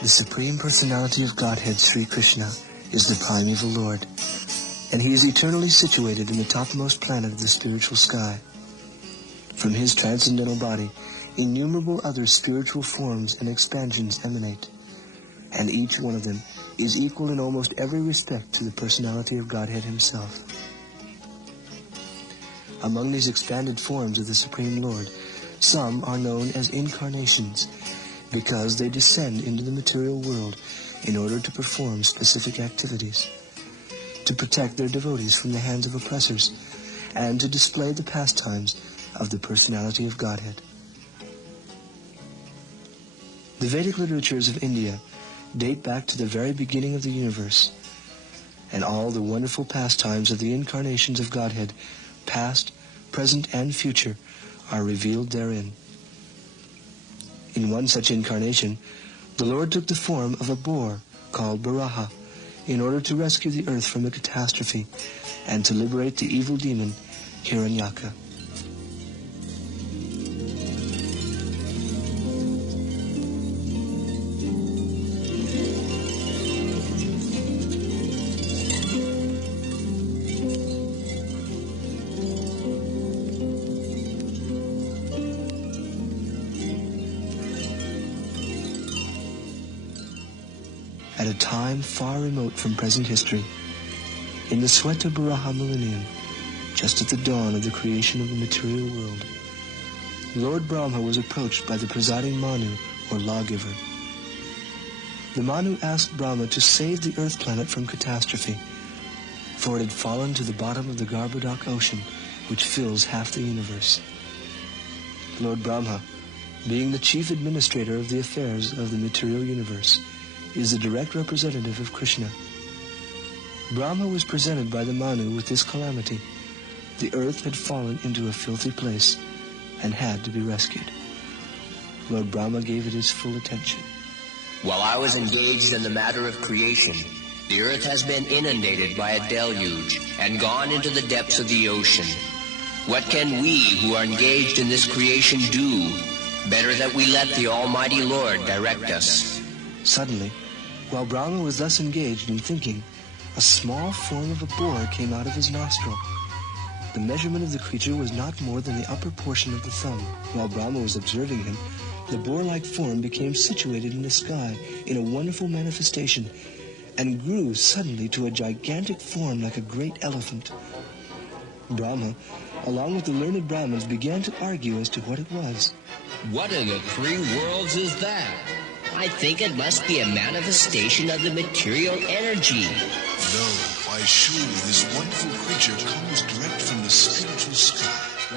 The Supreme Personality of Godhead, Sri Krishna, is the primeval Lord, and he is eternally situated in the topmost planet of the spiritual sky. From his transcendental body, innumerable other spiritual forms and expansions emanate, and each one of them is equal in almost every respect to the personality of Godhead himself. Among these expanded forms of the Supreme Lord, some are known as incarnations, because they descend into the material world in order to perform specific activities, to protect their devotees from the hands of oppressors, and to display the pastimes of the personality of Godhead. The Vedic literatures of India date back to the very beginning of the universe, and all the wonderful pastimes of the incarnations of Godhead, past, present, and future, are revealed therein. In one such incarnation, the Lord took the form of a boar called Varaha in order to rescue the earth from a catastrophe and to liberate the evil demon Hiranyaka. At a time far remote from present history, in the Sweta Baraha millennium, just at the dawn of the creation of the material world, Lord Brahma was approached by the presiding Manu, or lawgiver. The Manu asked Brahma to save the earth planet from catastrophe, for it had fallen to the bottom of the Garbhodak ocean, which fills half the universe. Lord Brahma, being the chief administrator of the affairs of the material universe, is the direct representative of Krishna. Brahma was presented by the Manu with this calamity. The earth had fallen into a filthy place and had to be rescued. Lord Brahma gave it his full attention. While I was engaged in the matter of creation, the earth has been inundated by a deluge and gone into the depths of the ocean. What can we who are engaged in this creation do? Better that we let the Almighty Lord direct us. Suddenly, while Brahma was thus engaged in thinking, a small form of a boar came out of his nostril. The measurement of the creature was not more than the upper portion of the thumb. While Brahma was observing him, the boar-like form became situated in the sky in a wonderful manifestation and grew suddenly to a gigantic form like a great elephant. Brahma, along with the learned Brahmins, began to argue as to what it was. What in the three worlds is that? I think it must be a manifestation of the material energy. No, why surely this wonderful creature comes direct from the spiritual sky.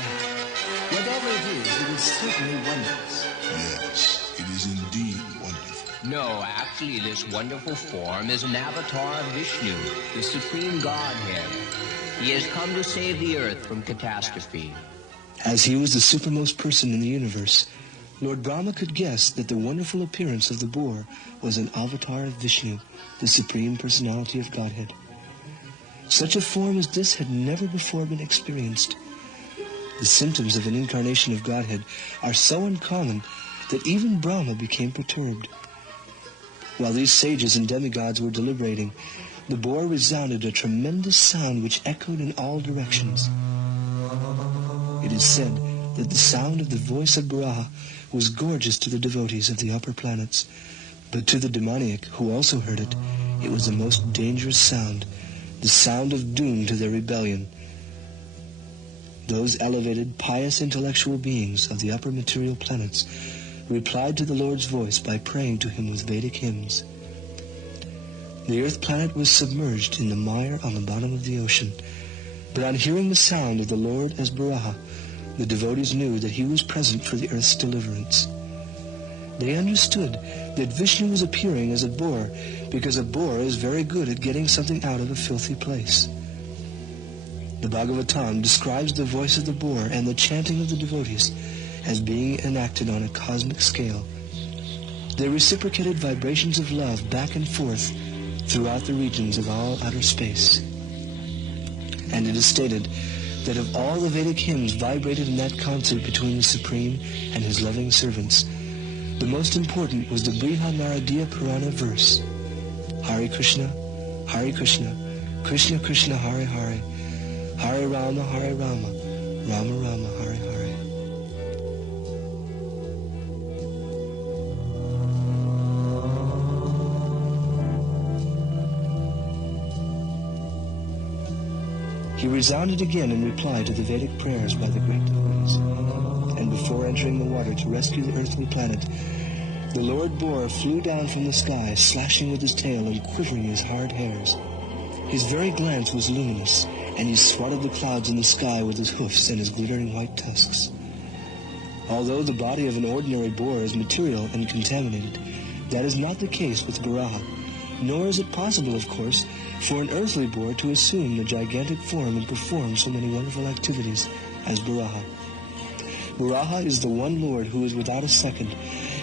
Whatever it is certainly wondrous. Yes, it is indeed wonderful. No, actually this wonderful form is an avatar of Vishnu, the Supreme Godhead. He has come to save the earth from catastrophe. As he was the supermost person in the universe, Lord Brahma could guess that the wonderful appearance of the boar was an avatar of Vishnu, the Supreme Personality of Godhead. Such a form as this had never before been experienced. The symptoms of an incarnation of Godhead are so uncommon that even Brahma became perturbed. While these sages and demigods were deliberating, the boar resounded a tremendous sound which echoed in all directions. It is said that the sound of the voice of Varaha was gorgeous to the devotees of the upper planets, but to the demoniac, who also heard it, it was the most dangerous sound, the sound of doom to their rebellion. Those elevated, pious intellectual beings of the upper material planets replied to the Lord's voice by praying to him with Vedic hymns. The earth planet was submerged in the mire on the bottom of the ocean, but on hearing the sound of the Lord as Varaha, the devotees knew that he was present for the earth's deliverance. They understood that Vishnu was appearing as a boar because a boar is very good at getting something out of a filthy place. The Bhagavatam describes the voice of the boar and the chanting of the devotees as being enacted on a cosmic scale. They reciprocated vibrations of love back and forth throughout the regions of all outer space. And it is stated that of all the Vedic hymns vibrated in that concert between the Supreme and his loving servants, The most important was the Briha Naradiya Purana verse, Hare Krishna, Krishna Krishna, Hare Hare, Hare Rama, Rama Rama, Hare Hare. He resounded again in reply to the Vedic prayers by the great devotees. And before entering the water to rescue the earthly planet, the Lord Boar flew down from the sky, slashing with his tail and quivering his hard hairs. His very glance was luminous, and he swatted the clouds in the sky with his hoofs and his glittering white tusks. Although the body of an ordinary boar is material and contaminated, that is not the case with Varaha, nor is it possible, of course, for an earthly boar to assume the gigantic form and perform so many wonderful activities as Varaha. Varaha is the one Lord who is without a second,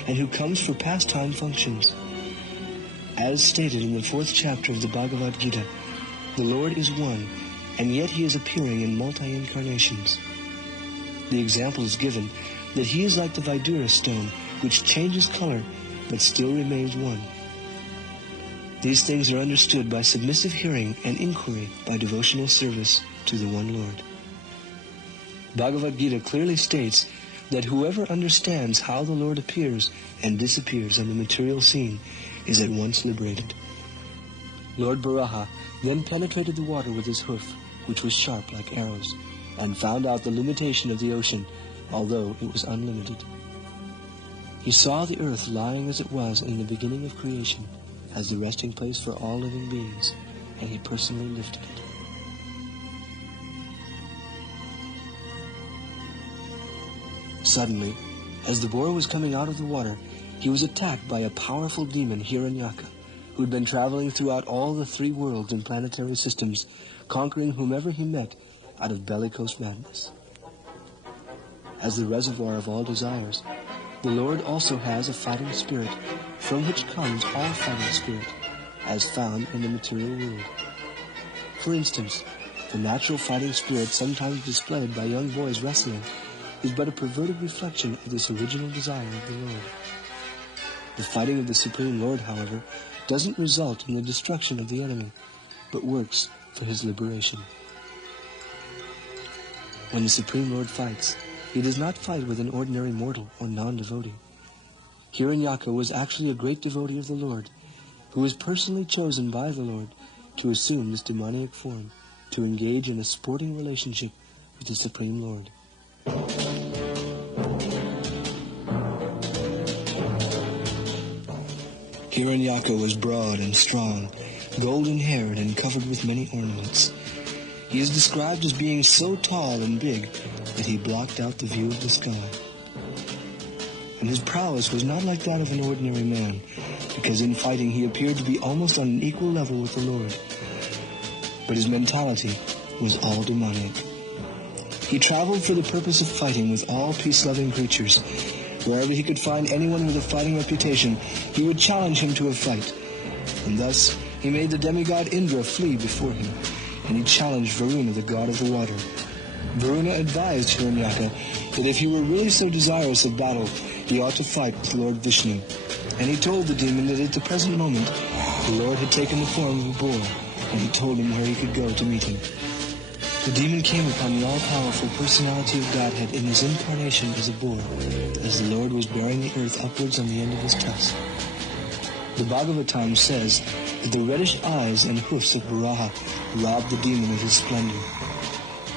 and who comes for pastime functions. As stated in the 4th chapter of the Bhagavad Gita, the Lord is one, and yet he is appearing in multi-incarnations. The example is given that he is like the Vidura stone, which changes color, but still remains one. These things are understood by submissive hearing and inquiry by devotional service to the one Lord. Bhagavad Gita clearly states that whoever understands how the Lord appears and disappears on the material scene is at once liberated. Lord Varaha then penetrated the water with his hoof, which was sharp like arrows, and found out the limitation of the ocean, although it was unlimited. He saw the earth lying as it was in the beginning of creation, as the resting place for all living beings, and he personally lifted it. Suddenly, as the boar was coming out of the water, he was attacked by a powerful demon, Hiranyaka, who had been traveling throughout all the 3 worlds and planetary systems, conquering whomever he met out of bellicose madness. As the reservoir of all desires, the Lord also has a fighting spirit, from which comes all fighting spirit, as found in the material world. For instance, the natural fighting spirit sometimes displayed by young boys wrestling is but a perverted reflection of this original desire of the Lord. The fighting of the Supreme Lord, however, doesn't result in the destruction of the enemy, but works for his liberation. When the Supreme Lord fights, he does not fight with an ordinary mortal or non-devotee. Hiranyaka was actually a great devotee of the Lord, who was personally chosen by the Lord to assume this demoniac form, to engage in a sporting relationship with the Supreme Lord. Hiranyaka was broad and strong, golden-haired and covered with many ornaments. He is described as being so tall and big that he blocked out the view of the sky. And his prowess was not like that of an ordinary man, because in fighting he appeared to be almost on an equal level with the Lord. But his mentality was all demoniac. He traveled for the purpose of fighting with all peace-loving creatures. Wherever he could find anyone with a fighting reputation, he would challenge him to a fight. And thus, he made the demigod Indra flee before him, and he challenged Varuna, the god of the water. Varuna advised Hiranyaka that if he were really so desirous of battle, he ought to fight with Lord Vishnu. And he told the demon that at the present moment, the Lord had taken the form of a boar, and he told him where he could go to meet him. The demon came upon the all-powerful personality of Godhead in his incarnation as a boar, as the Lord was bearing the earth upwards on the end of his tusk. The Bhagavatam says that the reddish eyes and hoofs of Varaha robbed the demon of his splendor.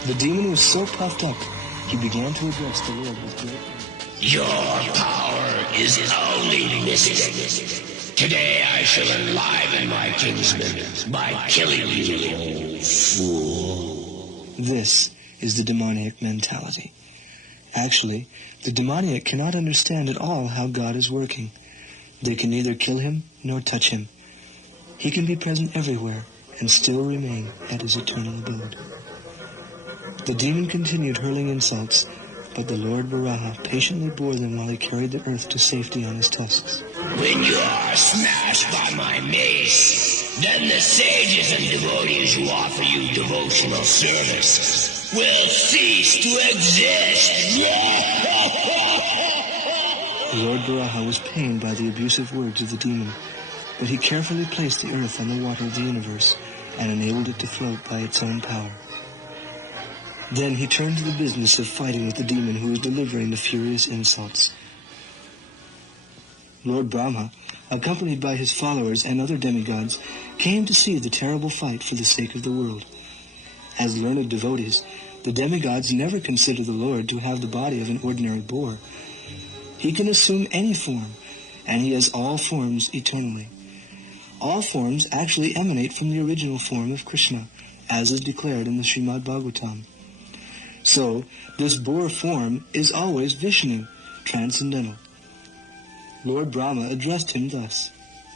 The demon was so puffed up, he began to address the Lord with great anger. Your power is only mystic. Today I shall enliven my kinsman by killing you, old fool. This is the demoniac mentality. Actually, the demoniac cannot understand at all how God is working. They can neither kill him nor touch him. He can be present everywhere and still remain at his eternal abode. The demon continued hurling insults, but the Lord Varaha patiently bore them while he carried the earth to safety on his tusks. When you are smashed by my mace, then the sages and devotees who offer you devotional service will cease to exist. Lord Baraha was pained by the abusive words of the demon, but he carefully placed the earth on the water of the universe and enabled it to float by its own power. Then he turned to the business of fighting with the demon who was delivering the furious insults. Lord Brahma, accompanied by his followers and other demigods, came to see the terrible fight for the sake of the world. As learned devotees, the demigods never consider the Lord to have the body of an ordinary boar. He can assume any form, and he has all forms eternally. All forms actually emanate from the original form of Krishna, as is declared in the Srimad Bhagavatam. So, this boar form is always Vishnu, transcendental. Lord Brahma addressed him thus.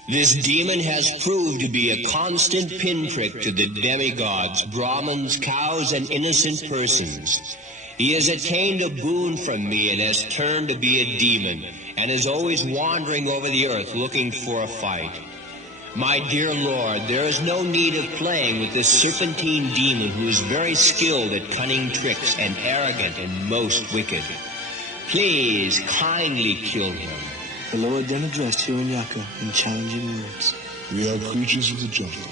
This demon has proved to be a constant pinprick to the demigods, Brahmins, cows, and innocent persons. He has attained a boon from me and has turned to be a demon, and is always wandering over the earth looking for a fight. My dear Lord, there is no need of playing with this serpentine demon who is very skilled at cunning tricks and arrogant and most wicked. Please kindly kill him. The Lord then addressed Hiranyaka in challenging words. We are creatures of the jungle,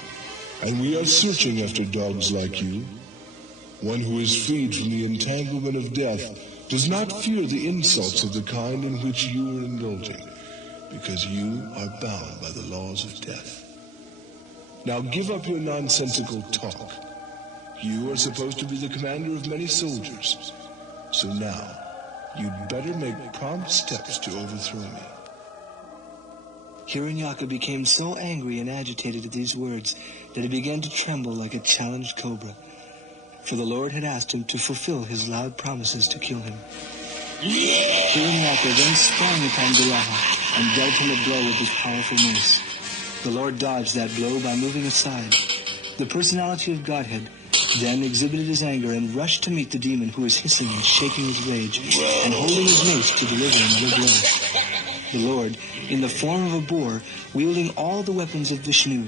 and we are searching after dogs like you. One who is freed from the entanglement of death does not fear the insults of the kind in which you are indulging, because you are bound by the laws of death. Now give up your nonsensical talk. You are supposed to be the commander of many soldiers. So now, you'd better make prompt steps to overthrow me. Hiranyaka became so angry and agitated at these words that he began to tremble like a challenged cobra, for the Lord had asked him to fulfill his loud promises to kill him. Hiranyaka then sprang upon Baraha and dealt him a blow with his powerful mace. The Lord dodged that blow by moving aside. The personality of Godhead then exhibited his anger and rushed to meet the demon who was hissing and shaking with rage and holding his mace to deliver him the blow. The Lord, in the form of a boar, wielding all the weapons of Vishnu,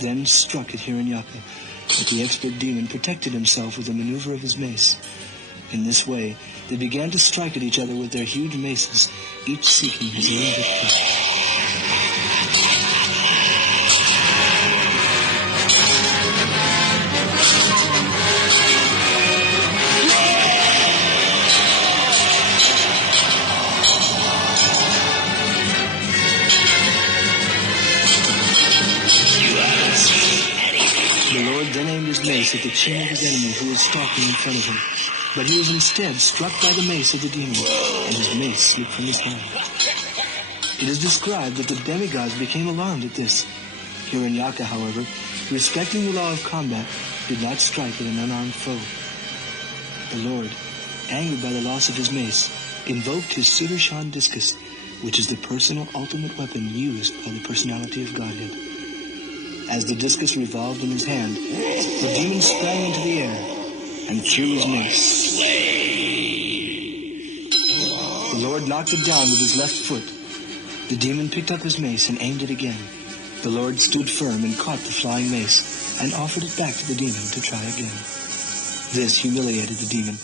then struck at Hiranyaka, but the expert demon protected himself with a maneuver of his mace. In this way, they began to strike at each other with their huge maces, each seeking his own victory. Then aimed his mace at the chin of his enemy who was stalking in front of him. But he was instead struck by the mace of the demon, and his mace slipped from his hand. It is described that the demigods became alarmed at this. Hiranyaka, however, respecting the law of combat, did not strike at an unarmed foe. The Lord, angered by the loss of his mace, invoked his Sudarshan discus, which is the personal ultimate weapon used by the personality of Godhead. As the discus revolved in his hand, the demon sprang into the air and threw his mace. The Lord knocked it down with his left foot. The demon picked up his mace and aimed it again. The Lord stood firm and caught the flying mace and offered it back to the demon to try again. This humiliated the demon,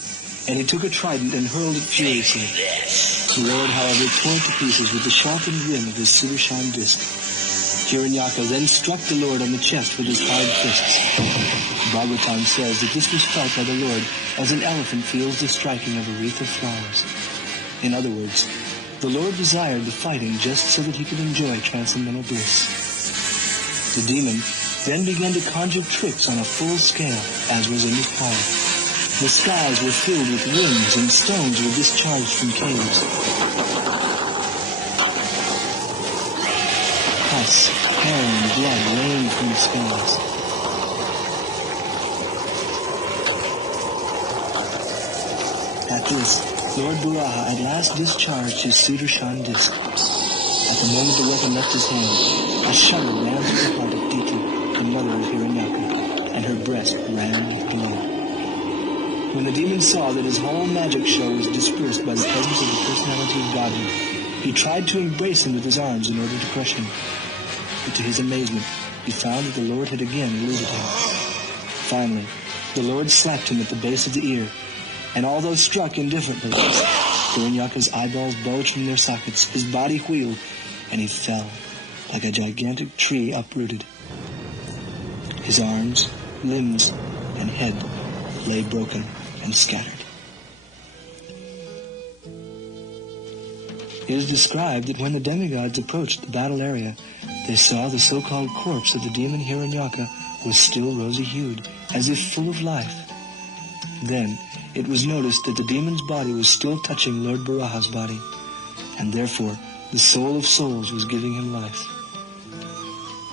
and he took a trident and hurled it furiously. The Lord, however, tore it to pieces with the sharpened rim of his Sudarshan disc. Hiranyaka then struck the Lord on the chest with his hard fists. Bhagavatam says that this was felt by the Lord as an elephant feels the striking of a wreath of flowers. In other words, the Lord desired the fighting just so that he could enjoy transcendental bliss. The demon then began to conjure tricks on a full scale, as was in his power. The skies were filled with winds and stones were discharged from caves. Pus, hair, and blood rained from the skies. At this, Lord Baraha at last discharged his Sudarshan disc. At the moment the weapon left his hand, a shudder ran through the heart of Diti, the mother of Hiranyaka, and her breast ran with blood. When the demon saw that his whole magic show was dispersed by the presence of the personality of Godhead, he tried to embrace him with his arms in order to crush him. But to his amazement, he found that the Lord had again eluded him. Finally, the Lord slapped him at the base of the ear, and although struck indifferently, Hiranyaka's eyeballs bulged from their sockets, his body wheeled, and he fell like a gigantic tree uprooted. His arms, limbs, and head lay broken and scattered. It is described that when the demigods approached the battle area, they saw the so-called corpse of the demon Hiranyaka was still rosy-hued, as if full of life. Then it was noticed that the demon's body was still touching Lord Baraha's body, and therefore the soul of souls was giving him life.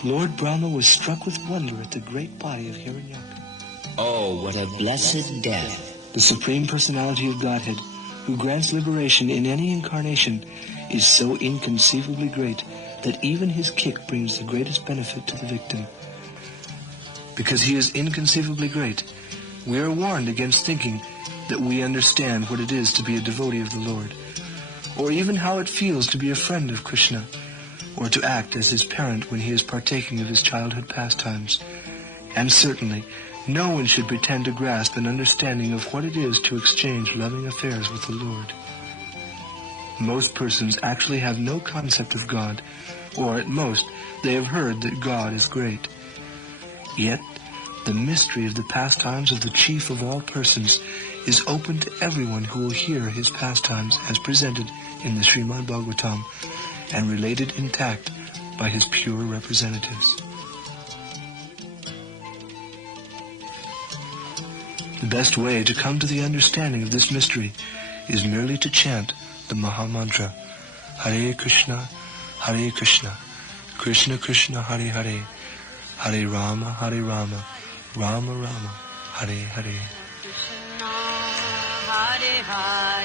Lord Brahma was struck with wonder at the great body of Hiranyaka. Oh, what a blessed death. The Supreme Personality of Godhead, who grants liberation in any incarnation, is so inconceivably great that even his kick brings the greatest benefit to the victim. Because he is inconceivably great, we are warned against thinking that we understand what it is to be a devotee of the Lord, or even how it feels to be a friend of Krishna, or to act as his parent when he is partaking of his childhood pastimes. And certainly, no one should pretend to grasp an understanding of what it is to exchange loving affairs with the Lord. Most persons actually have no concept of God, or at most, they have heard that God is great. Yet, the mystery of the pastimes of the chief of all persons is open to everyone who will hear his pastimes as presented in the Srimad Bhagavatam and related intact by his pure representatives. The best way to come to the understanding of this mystery is merely to chant the Maha Mantra, Hare Krishna, Krishna Krishna, Hare Hare, Hare Rama, Rama Rama, Hare Hare. Hare Hare.